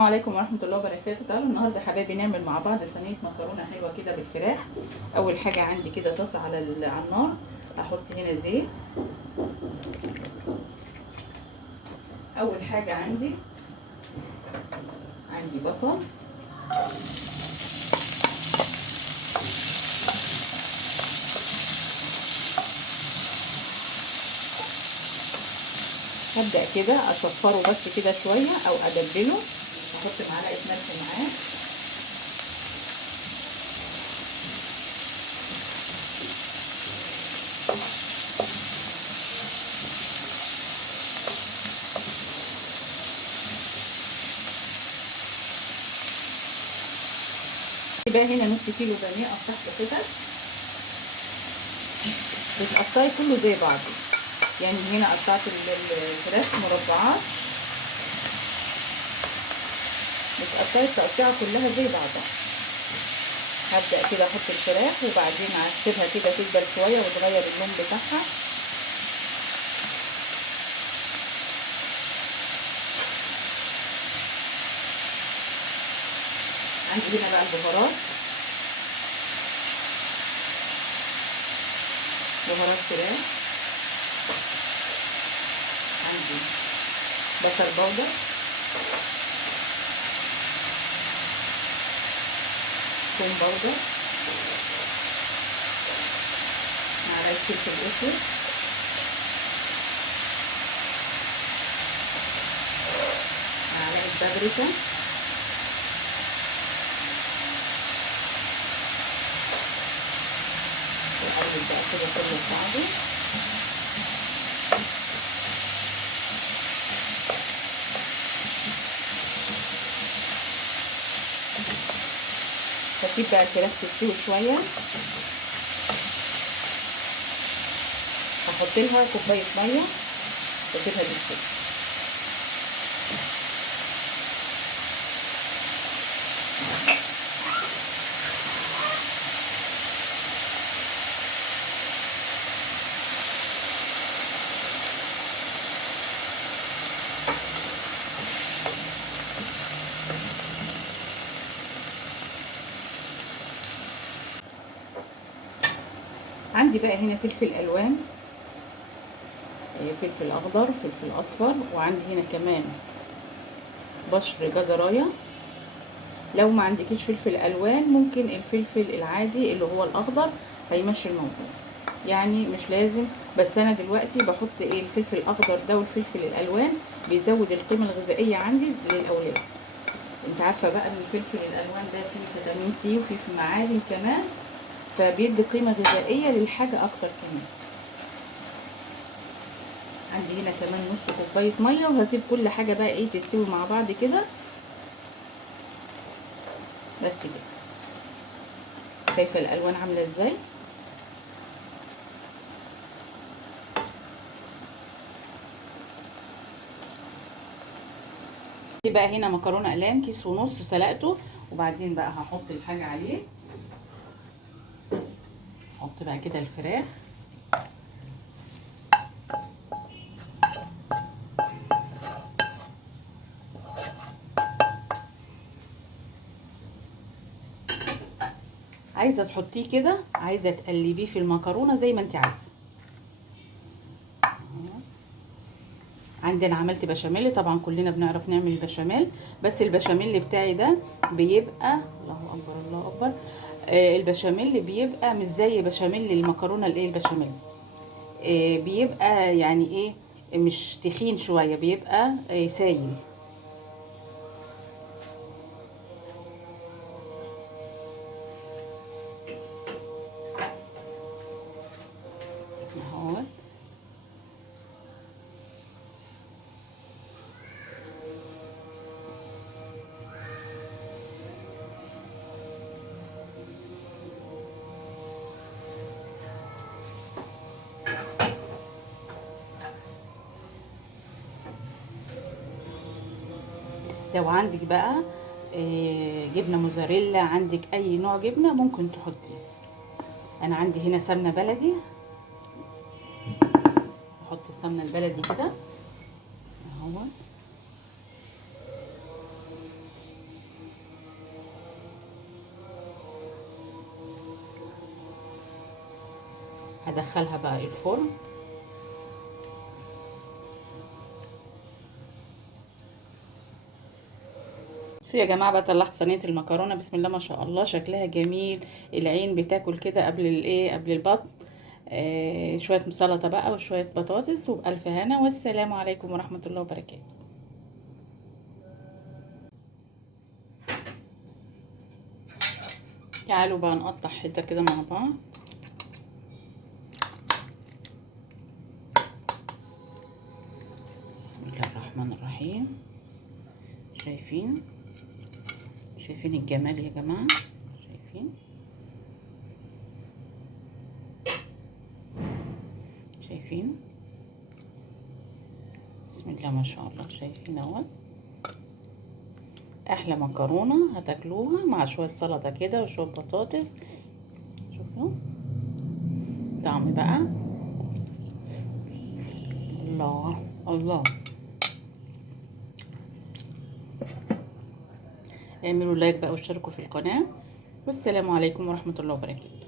السلام عليكم ورحمة الله وبركاته. تعالوا النهارده حبايبي نعمل مع بعض صينية مكرونة حلوة كده بالفراخ. أول حاجة عندي كده طاسة على النار، أحط هنا زيت. أول حاجة عندي بصل، هبدأ كده أصفره بس كده شوية أو أدبله، أحط معلقة ملح معاه. بقى هنا نص كيلو بانيه قطعته كده، بتقطعي كله زي بعضه، يعني هنا قطعت الفراخ مربعات، بتقطعي التقطيعه كلها زي بعضها. هبدأ كده احط الفراخ وبعدين اسيبها كده تدبل شويه وتغير اللون بتاعها. عندي هنا بقى البهارات، بهارات فراخ، عندي بصل بودر، ثوم بودر، معلقه فلفل اسود، معلقه بابريكا، واقلب بقى كده كله في بعضه. هسيب بقى الفراخ تستوي شويه، هحط لها كوبايه ميه واسيبها تستوي. عندي بقى هنا فلفل الوان، فلفل اخضر، فلفل اصفر، وعندي هنا كمان بشر جزرايه. لو ما عندكيش فلفل الوان ممكن الفلفل العادي اللي هو الاخضر هيمشي الموضوع، يعني مش لازم. بس انا دلوقتي بحط الفلفل الاخضر ده والفلفل الالوان بيزود القيمه الغذائيه عندي للاولاد. انت عارفه بقى ان الفلفل الالوان ده فيه فيتامين سي وفيه معادن كمان، فبيدي قيمه غذائيه للحاجه اكتر كمان. عندي هنا كمان نص كوبايه ميه، وهسيب كل حاجه بقى تستوي مع بعض كده بس كده. شايفه الالوان عامله ازاي؟ دي بقى هنا مكرونه اقلام كيس ونص سلقته، وبعدين بقى هحط الحاجه عليه. احط بقى كده الفراخ، عايزه تحطيه كده، عايزه تقلبيه في المكرونه زي ما انت عايزه. عندنا عملت بشاميل، طبعا كلنا بنعرف نعمل البشاميل، بس البشاميل بتاعي ده بيبقى الله اكبر الله اكبر، البشاميل بيبقى مش زي بشاميل المكرونه البشاميل، بيبقى يعني مش تخين شويه، بيبقى سايل اهو. لو عندك بقى جبنه موزاريلا، عندك اي نوع جبنه ممكن تحطيه. انا عندي هنا سمنه بلدي، احط السمنه البلدي كده اهو. هدخلها بقى الفرن. شوفوا يا جماعه بقى، طلعت صينيه المكرونه، بسم الله ما شاء الله شكلها جميل، العين بتاكل كده قبل الايه، قبل البطن. شويه سلطه بقى وشويه بطاطس، وبألف هنا، والسلام عليكم ورحمه الله وبركاته. تعالوا بقى نقطع حته كده مع بعض. بسم الله الرحمن الرحيم. شايفين؟ شايفين الجمال يا جماعه؟ شايفين؟ شايفين؟ بسم الله ما شاء الله. شايفين اهوت؟ احلى مكرونه هتاكلوها مع شويه سلطه كده وشويه بطاطس. شوفوا طعم بقى. الله الله. اعملوا لايك بقى واشتركوا في القناه، والسلام عليكم ورحمه الله وبركاته.